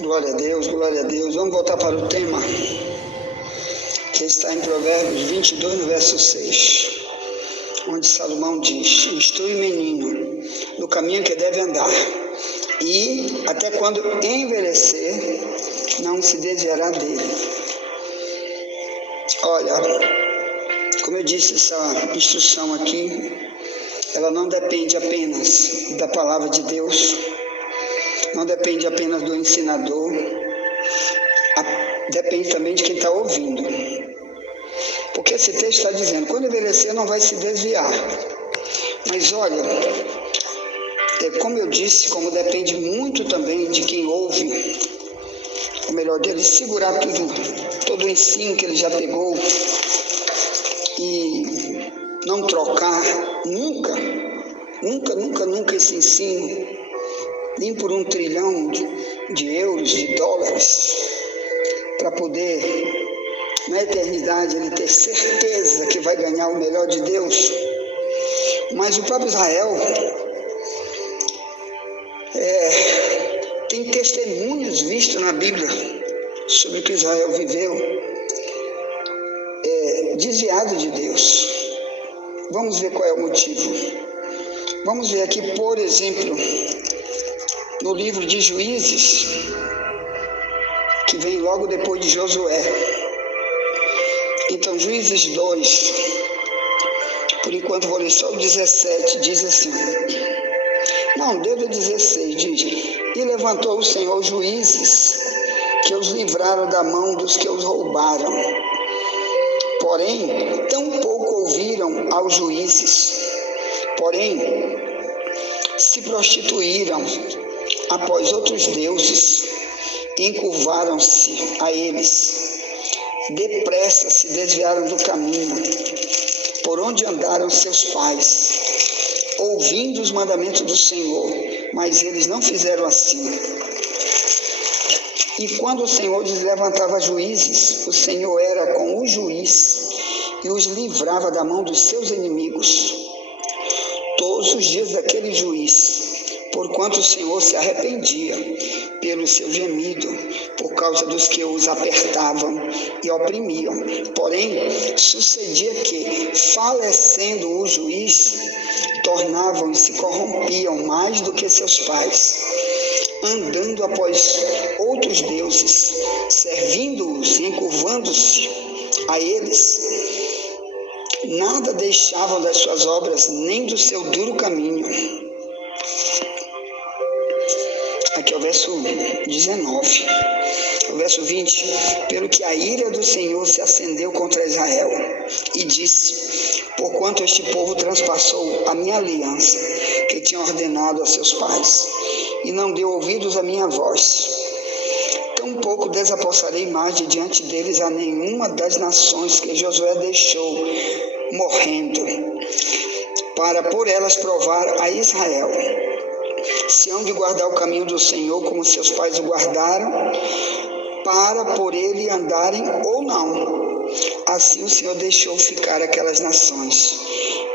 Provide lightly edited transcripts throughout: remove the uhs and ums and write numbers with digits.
Glória a Deus, glória a Deus. Vamos voltar para o tema que está em Provérbios 22, no verso 6, onde Salomão diz: instrui o menino no caminho que deve andar, e até quando envelhecer, não se desviará dele. Olha, como eu disse, essa instrução aqui, ela não depende apenas da palavra de Deus, não depende apenas do ensinador, depende também de quem está ouvindo. Porque esse texto está dizendo, quando envelhecer não vai se desviar. Mas olha, como eu disse, como depende muito também de quem ouve, ou melhor, dele segurar todo o ensino que ele já pegou e não trocar nunca esse ensino, nem por 1 trilhão de euros, de dólares, para poder, na eternidade, ele ter certeza que vai ganhar o melhor de Deus. Mas o próprio Israel tem testemunhos vistos na Bíblia sobre o que Israel viveu, desviado de Deus. Vamos ver qual é o motivo. Vamos ver aqui, por exemplo, no livro de Juízes, que vem logo depois de Josué. Então, Juízes 2, por enquanto vou ler só o 17, diz assim, desde o 16, diz: e levantou o Senhor juízes, que os livraram da mão dos que os roubaram. Porém, tão pouco ouviram aos juízes, porém, se prostituíram após outros deuses, encurvaram-se a eles, depressa se desviaram do caminho, por onde andaram seus pais, ouvindo os mandamentos do Senhor, mas eles não fizeram assim. E quando o Senhor lhes levantava juízes, o Senhor era com o juiz e os livrava da mão dos seus inimigos, todos os dias daquele juiz, porquanto o Senhor se arrependia pelo seu gemido, por causa dos que os apertavam e oprimiam. Porém, sucedia que, falecendo o juiz, tornavam e se corrompiam mais do que seus pais, andando após outros deuses, servindo-os e encurvando-se a eles. Nada deixavam das suas obras, nem do seu duro caminho. Aqui é o verso 19. O verso 20. Pelo que a ira do Senhor se acendeu contra Israel, e disse: porquanto este povo transpassou a minha aliança, que tinha ordenado a seus pais, e não deu ouvidos à minha voz, tampouco desapossarei mais de diante deles a nenhuma das nações que Josué deixou morrendo, para por elas provar a Israel se hão de guardar o caminho do Senhor como seus pais o guardaram, para por ele andarem ou não. Assim o Senhor deixou ficar aquelas nações,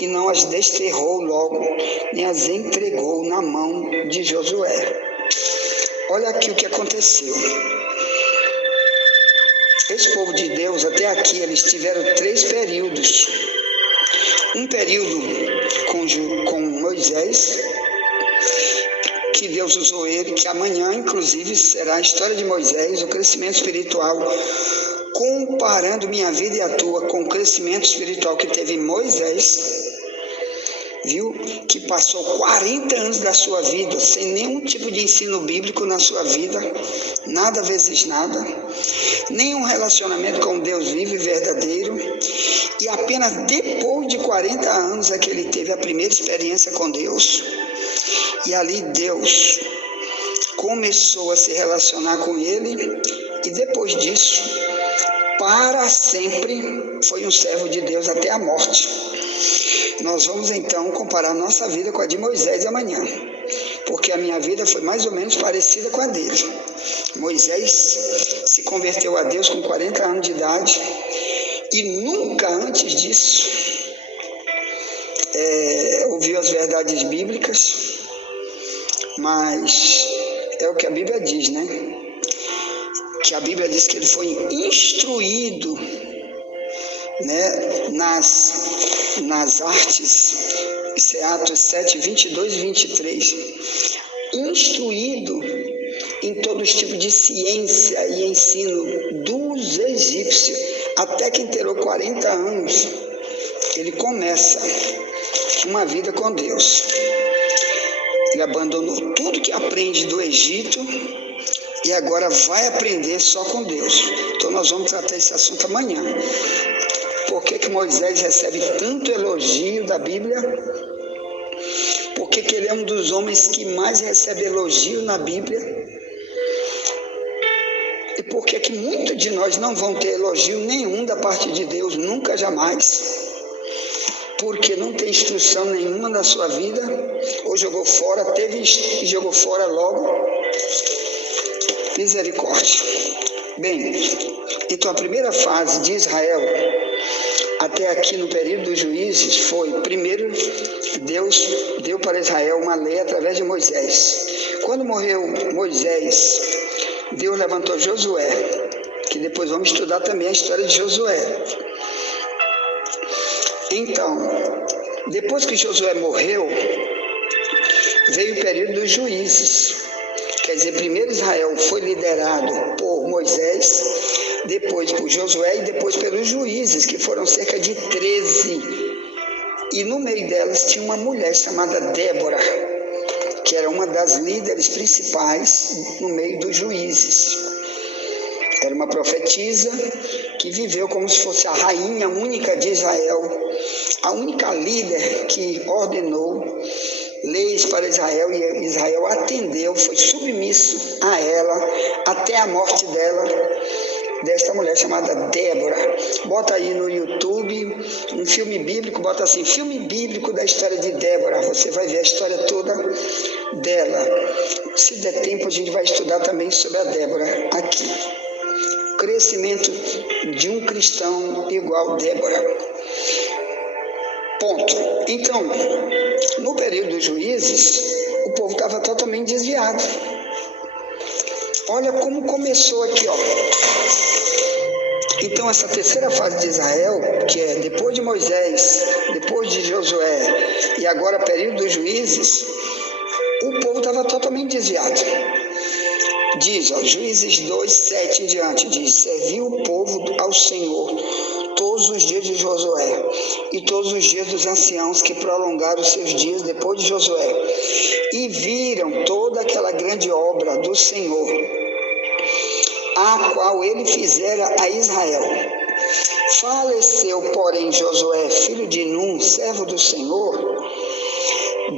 e não as desterrou logo, nem as entregou na mão de Josué. Olha aqui o que aconteceu. Esse povo de Deus, até aqui, eles tiveram 3 períodos. Um período com Moisés, que Deus usou ele, que amanhã, inclusive, será a história de Moisés, o crescimento espiritual, comparando minha vida e a tua com o crescimento espiritual que teve Moisés, viu? Que passou 40 anos da sua vida sem nenhum tipo de ensino bíblico na sua vida, nada vezes nada, nenhum relacionamento com Deus vivo e verdadeiro, e apenas depois de 40 anos é que ele teve a primeira experiência com Deus. E ali Deus começou a se relacionar com ele, e depois disso, para sempre, foi um servo de Deus até a morte. Nós vamos então comparar nossa vida com a de Moisés amanhã, porque a minha vida foi mais ou menos parecida com a dele. Moisés se converteu a Deus com 40 anos de idade, e nunca antes disso ouviu as verdades bíblicas, mas é o que a Bíblia diz, né? que a Bíblia diz que ele foi instruído, né, nas artes, isso é Atos 7, 22 e 23, instruído em todos os tipos de ciência e ensino dos egípcios, até que inteirou 40 anos, ele começa uma vida com Deus. Ele abandonou tudo que aprende do Egito e agora vai aprender só com Deus. Então nós vamos tratar esse assunto amanhã. Por que Moisés recebe tanto elogio da Bíblia? Por que ele é um dos homens que mais recebe elogio na Bíblia? E por que muitos de nós não vão ter elogio nenhum da parte de Deus, nunca, jamais? Porque não tem instrução nenhuma na sua vida, ou jogou fora, teve e jogou fora logo. Misericórdia. Bem, então a primeira fase de Israel, até aqui no período dos juízes, foi, primeiro, Deus deu para Israel uma lei através de Moisés. Quando morreu Moisés, Deus levantou Josué, que depois vamos estudar também a história de Josué. Então, depois que Josué morreu, veio o período dos juízes. Quer dizer, primeiro Israel foi liderado por Moisés, depois por Josué e depois pelos juízes, que foram cerca de 13. E no meio delas tinha uma mulher chamada Débora, que era uma das líderes principais no meio dos juízes. Era uma profetisa que viveu como se fosse a rainha única de Israel, a única líder que ordenou leis para Israel, e Israel atendeu, foi submisso a ela até a morte dela, desta mulher chamada Débora. Bota aí no YouTube um filme bíblico, bota assim, filme bíblico da história de Débora, você vai ver a história toda dela. Se der tempo a gente vai estudar também sobre a Débora aqui. Crescimento de um cristão igual Débora. Ponto. Então, no período dos juízes, o povo estava totalmente desviado. Olha como começou aqui, ó. Então, essa terceira fase de Israel, que é depois de Moisés, depois de Josué e agora período dos juízes, o povo estava totalmente desviado. Diz, ó, Juízes 2, 7 em diante, diz, serviu o povo ao Senhor todos os dias de Josué e todos os dias dos anciãos que prolongaram seus dias depois de Josué, e viram toda aquela grande obra do Senhor, a qual ele fizera a Israel. Faleceu, porém, Josué, filho de Num, servo do Senhor,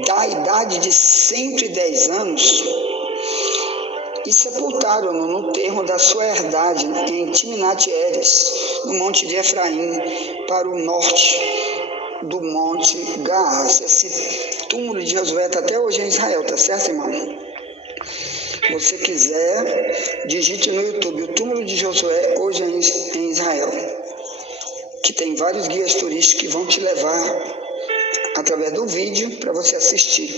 da idade de 110 anos, e sepultaram-no no termo da sua herdade, em Timnat-Heres, no monte de Efraim, para o norte do monte Gaás. Esse túmulo de Josué está até hoje em Israel, tá certo, irmão? Você quiser, digite no YouTube, o túmulo de Josué hoje em Israel, que tem vários guias turísticos que vão te levar através do vídeo para você assistir,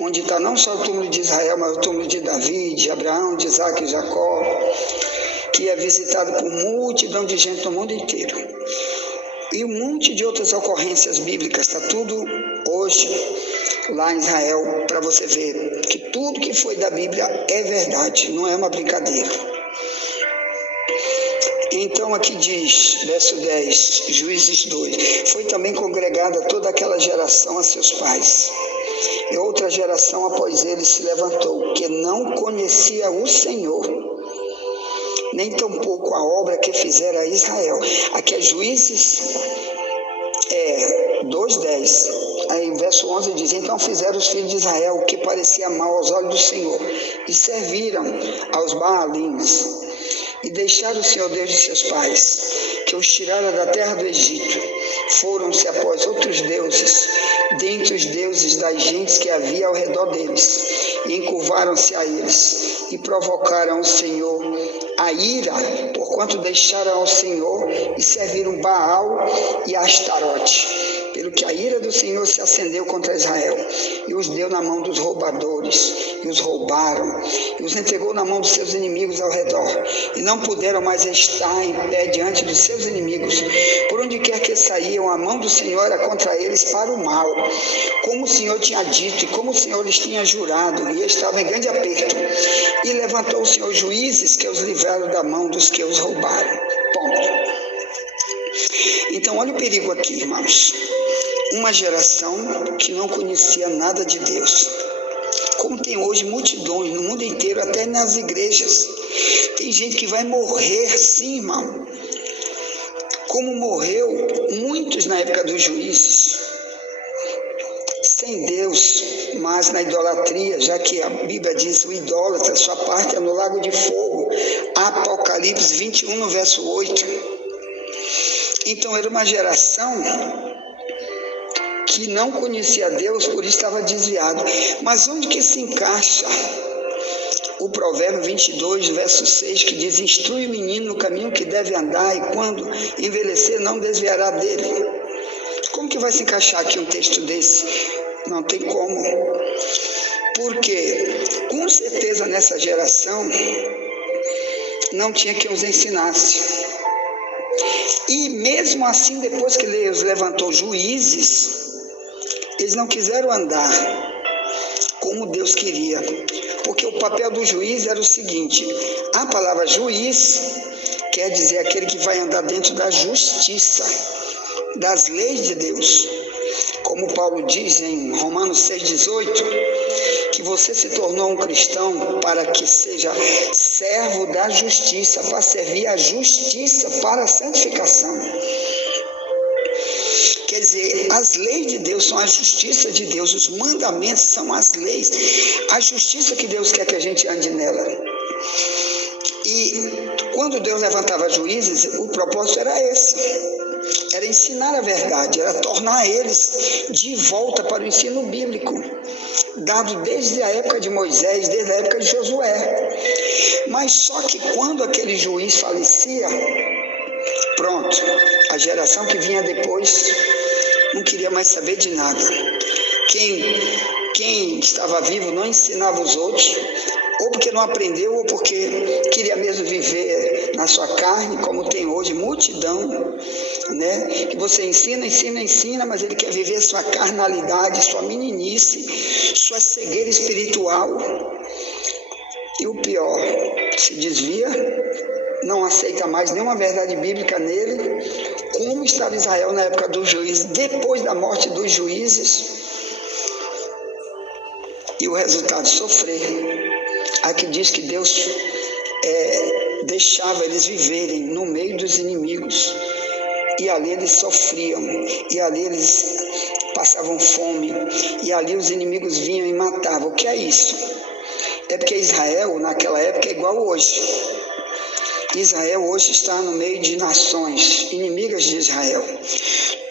onde está não só o túmulo de Israel, mas o túmulo de Davi, de Abraão, de Isaac e Jacó, que é visitado por multidão de gente no mundo inteiro. E um monte de outras ocorrências bíblicas, está tudo hoje lá em Israel, para você ver que tudo que foi da Bíblia é verdade, não é uma brincadeira. Então aqui diz, verso 10, Juízes 2, foi também congregada toda aquela geração a seus pais. E outra geração após ele se levantou, que não conhecia o Senhor, nem tampouco a obra que fizera Israel. Aqui é Juízes 2:10. Aí verso 11 diz, então fizeram os filhos de Israel o que parecia mal aos olhos do Senhor, e serviram aos Baalins, e deixaram o Senhor Deus de seus pais, que os tirara da terra do Egito. Foram-se após outros deuses, dentre os deuses das gentes que havia ao redor deles, e encurvaram-se a eles, e provocaram o Senhor a ira, porquanto deixaram ao Senhor e serviram Baal e Astarote. pelo que a ira do Senhor se acendeu contra Israel, e os deu na mão dos roubadores, e os roubaram, e os entregou na mão dos seus inimigos ao redor, e não puderam mais estar em pé diante dos seus inimigos. Por onde quer que saíam, a mão do Senhor era contra eles para o mal, como o Senhor tinha dito, e como o Senhor lhes tinha jurado, e estavam em grande aperto. E levantou o Senhor juízes que os livraram da mão dos que os roubaram. Ponto. Então, olha o perigo aqui, irmãos. Uma geração que não conhecia nada de Deus. Como tem hoje multidões no mundo inteiro, até nas igrejas. Tem gente que vai morrer, sim, irmão. Como morreu muitos na época dos juízes. Sem Deus, mas na idolatria, já que a Bíblia diz, o idólatra, sua parte é no lago de fogo. Apocalipse 21, no verso 8. Então, era uma geração que não conhecia Deus, por isso estava desviado. Mas onde que se encaixa o provérbio 22, verso 6, que diz, instrui o menino no caminho que deve andar, e quando envelhecer não desviará dele? Como que vai se encaixar aqui um texto desse? Não tem como. Porque, com certeza, nessa geração, não tinha quem os ensinasse. E mesmo assim, depois que Deus levantou juízes, eles não quiseram andar como Deus queria. Porque o papel do juiz era o seguinte, a palavra juiz quer dizer aquele que vai andar dentro da justiça, das leis de Deus. Como Paulo diz em Romanos 6,18, que você se tornou um cristão para que seja servo da justiça, para servir a justiça para a santificação. Quer dizer, as leis de Deus são a justiça de Deus, os mandamentos são as leis, a justiça que Deus quer que a gente ande nela. E quando Deus levantava juízes, o propósito era esse, era ensinar a verdade, era tornar eles de volta para o ensino bíblico, dado desde a época de Moisés, desde a época de Josué. Mas só que quando aquele juiz falecia, pronto, a geração que vinha depois não queria mais saber de nada. Quem estava vivo não ensinava os outros, ou porque não aprendeu, ou porque queria mesmo viver na sua carne, como tem hoje multidão, né? Que você ensina, mas ele quer viver sua carnalidade, sua meninice, sua cegueira espiritual. E o pior, se desvia, não aceita mais nenhuma verdade bíblica nele, como estava Israel na época dos juízes, depois da morte dos juízes, e o resultado, sofrer. Aqui diz que Deus deixava eles viverem no meio dos inimigos, e ali eles sofriam, e ali eles passavam fome, e ali os inimigos vinham e matavam. O que é isso? É porque Israel, naquela época, é igual hoje. Israel hoje está no meio de nações inimigas de Israel.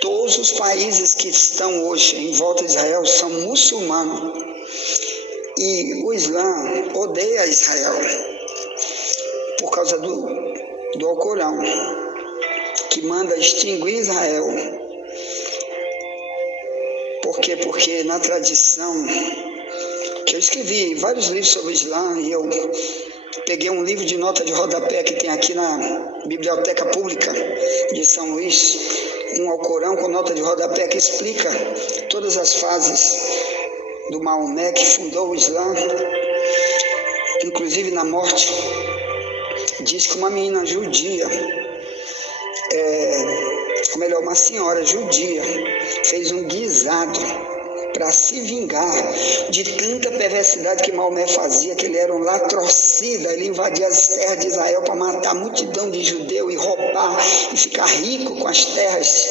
Todos os países que estão hoje em volta de Israel são muçulmanos. E o Islã odeia Israel por causa do Alcorão, que manda extinguir Israel. Por quê? Porque na tradição, que eu escrevi vários livros sobre o Islã, e eu peguei um livro de nota de rodapé que tem aqui na Biblioteca Pública de São Luís, um Alcorão com nota de rodapé que explica todas as fases do Maomé, que fundou o Islã, inclusive na morte, diz que uma menina judia, uma senhora judia, fez um guisado para se vingar de tanta perversidade que Maomé fazia, que ele era um latrocida, ele invadia as terras de Israel para matar a multidão de judeus e roubar e ficar rico com as terras,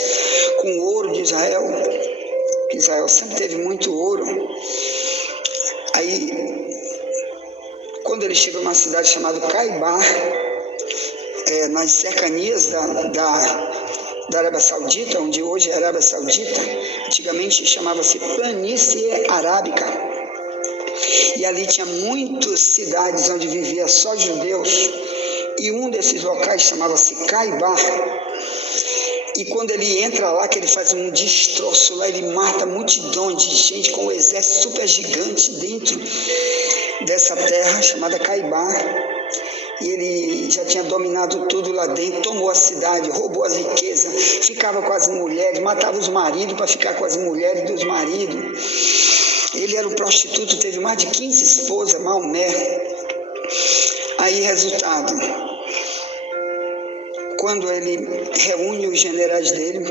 com o ouro de Israel. Israel sempre teve muito ouro. Aí, quando ele chega numa cidade chamada Caibar, nas cercanias da Arábia Saudita, onde hoje é a Arábia Saudita, antigamente chamava-se Planície Arábica, e ali tinha muitas cidades onde vivia só judeus, e um desses locais chamava-se Caibar. E quando ele entra lá, que ele faz um destroço lá, ele mata multidões de gente com um exército super gigante dentro dessa terra chamada Caibá. E ele já tinha dominado tudo lá dentro, tomou a cidade, roubou as riquezas, ficava com as mulheres, matava os maridos para ficar com as mulheres dos maridos. Ele era um prostituto, teve mais de 15 esposas, Maomé. Aí, resultado, quando ele reúne os generais dele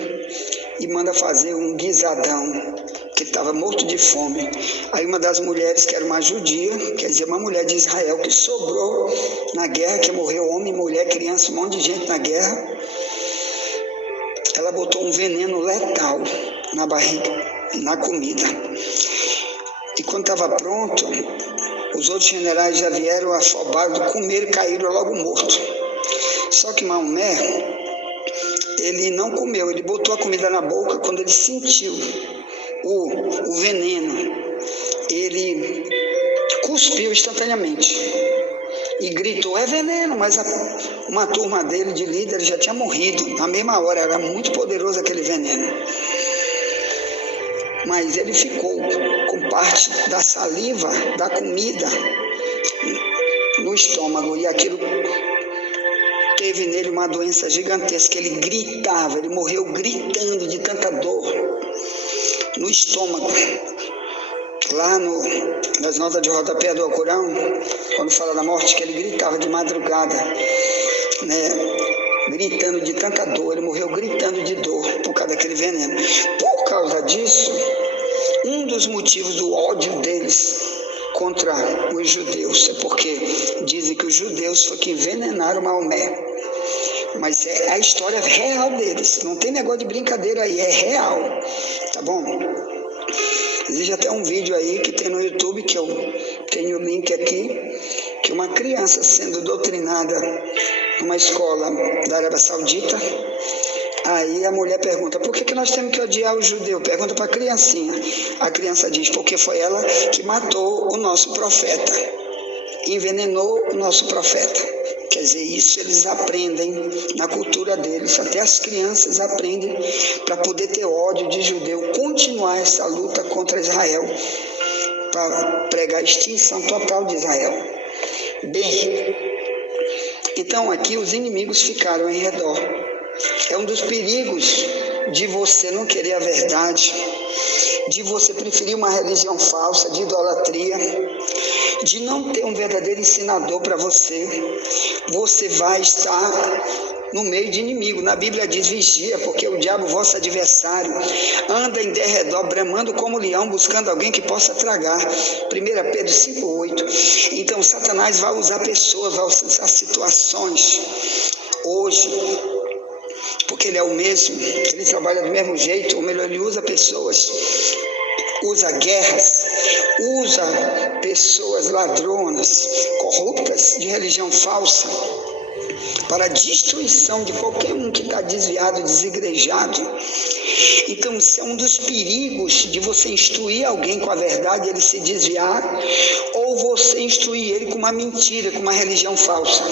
e manda fazer um guisadão, que estava morto de fome. Aí uma das mulheres, que era uma judia, quer dizer, uma mulher de Israel que sobrou na guerra, que morreu homem, mulher, criança, um monte de gente na guerra, ela botou um veneno letal na barriga, na comida. E quando estava pronto, os outros generais já vieram afobados, comeram e caíram logo mortos. Só que Maomé, ele não comeu, ele botou a comida na boca. Quando ele sentiu o veneno, ele cuspiu instantaneamente e gritou: é veneno, mas uma turma dele de líderes já tinha morrido na mesma hora, era muito poderoso aquele veneno. Mas ele ficou com parte da saliva, da comida no estômago, e aquilo teve nele uma doença gigantesca. Ele gritava, ele morreu gritando de tanta dor no estômago. Lá nas notas de rodapé do Alcorão, quando fala da morte, que ele gritava de madrugada, né, gritando de tanta dor. Ele morreu gritando de dor por causa daquele veneno. Por causa disso, um dos motivos do ódio deles contra os judeus é porque dizem que os judeus foi que envenenaram Maomé. Mas é a história real deles, não tem negócio de brincadeira aí, é real, tá bom? Existe até um vídeo aí que tem no YouTube, que eu tenho o link aqui, que uma criança sendo doutrinada numa escola da Arábia Saudita, aí a mulher pergunta: por que nós temos que odiar o judeu? Pergunta para a criancinha. A criança diz: porque foi ela que matou o nosso profeta, envenenou o nosso profeta. Quer dizer, isso eles aprendem na cultura deles, até as crianças aprendem para poder ter ódio de judeu, continuar essa luta contra Israel, para pregar a extinção total de Israel. Bem, então aqui os inimigos ficaram em redor. É um dos perigos de você não querer a verdade, de você preferir uma religião falsa, de idolatria, de não ter um verdadeiro ensinador para você. Você vai estar no meio de inimigo. Na Bíblia diz: vigia, porque o diabo, vosso adversário, anda em derredor, bramando como leão, buscando alguém que possa tragar. 1 Pedro 5,8. Então Satanás vai usar pessoas, vai usar situações hoje, porque ele é o mesmo, ele trabalha do mesmo jeito, ou melhor, ele usa pessoas, usa guerras, usa pessoas ladronas, corruptas, de religião falsa, para a destruição de qualquer um que está desviado, desigrejado. Então, isso é um dos perigos de você instruir alguém com a verdade e ele se desviar, ou você instruir ele com uma mentira, com uma religião falsa.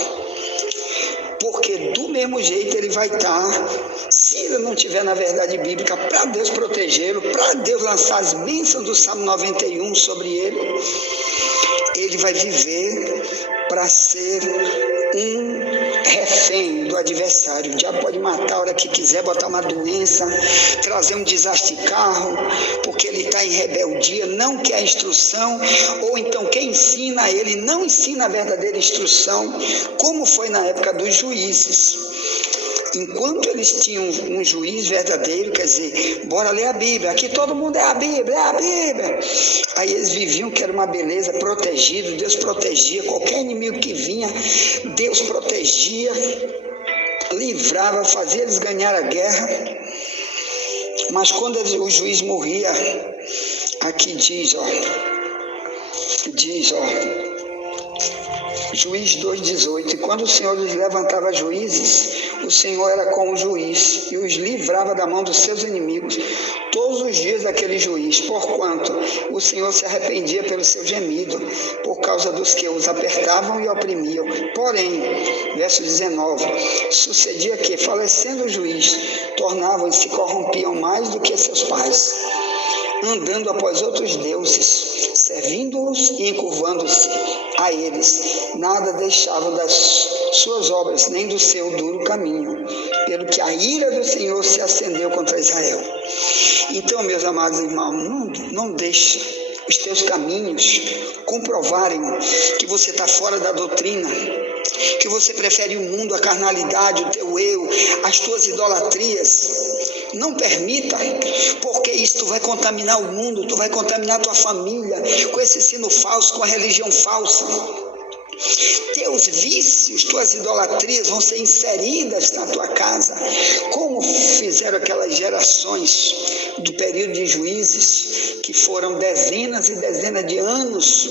Porque do mesmo jeito ele vai estar, se ele não tiver na verdade bíblica, para Deus protegê-lo, para Deus lançar as bênçãos do Salmo 91 sobre ele, ele vai viver para ser um refém do adversário. O diabo pode matar a hora que quiser, botar uma doença, trazer um desastre de carro, porque ele está em rebeldia, não quer a instrução, ou então quem ensina ele não ensina a verdadeira instrução, como foi na época dos juízes. Enquanto eles tinham um juiz verdadeiro, quer dizer, bora ler a Bíblia, aqui todo mundo é a Bíblia. Aí eles viviam que era uma beleza, protegido, Deus protegia, qualquer inimigo que vinha, Deus protegia, livrava, fazia eles ganhar a guerra. Mas quando o juiz morria, aqui diz, ó, Juiz 2,18. E quando o Senhor lhes levantava juízes, o Senhor era com o juiz e os livrava da mão dos seus inimigos todos os dias daquele juiz, porquanto o Senhor se arrependia pelo seu gemido, por causa dos que os apertavam e oprimiam. Porém, verso 19, sucedia que, falecendo o juiz, tornavam e se corrompiam mais do que seus pais, andando após outros deuses, servindo-os e encurvando-se a eles, nada deixavam das suas obras, nem do seu duro caminho, pelo que a ira do Senhor se acendeu contra Israel. Então, meus amados irmãos, não deixe os teus caminhos comprovarem que você está fora da doutrina, que você prefere o mundo, a carnalidade, o teu eu, as tuas idolatrias. Não permita, porque isso tu vai contaminar o mundo, tu vai contaminar a tua família com esse ensino falso, com a religião falsa. Teus vícios, tuas idolatrias vão ser inseridas na tua casa, como fizeram aquelas gerações do período de juízes, que foram dezenas e dezenas de anos,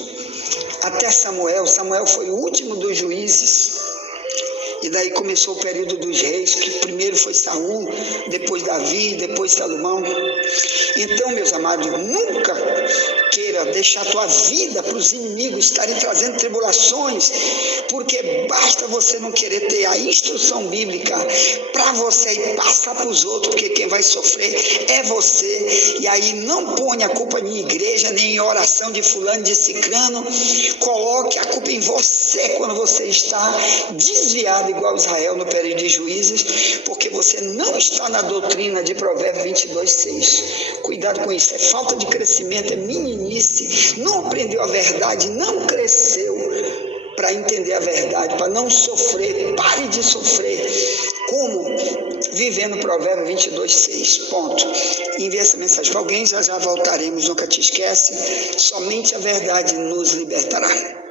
até Samuel. Samuel foi o último dos juízes. E daí começou o período dos reis, que primeiro foi Saul, depois Davi, depois Salomão. Então, meus amados, nunca queira deixar a tua vida para os inimigos estarem trazendo tribulações, porque basta você não querer ter a instrução bíblica para você e passar para os outros, porque quem vai sofrer é você. E aí não ponha a culpa em igreja, nem em oração de fulano, de cicrano. Coloque a culpa em você quando você está desviado, igual Israel no período de juízes, porque você não está na doutrina de Provérbios 22:6. Cuidado com isso, é falta de crescimento, é meninice, não aprendeu a verdade, não cresceu para entender a verdade, para não sofrer. Pare de sofrer. Como? Vivendo Provérbios 22:6. Ponto. Envie essa mensagem para alguém, já voltaremos. Nunca te esquece, somente a verdade nos libertará.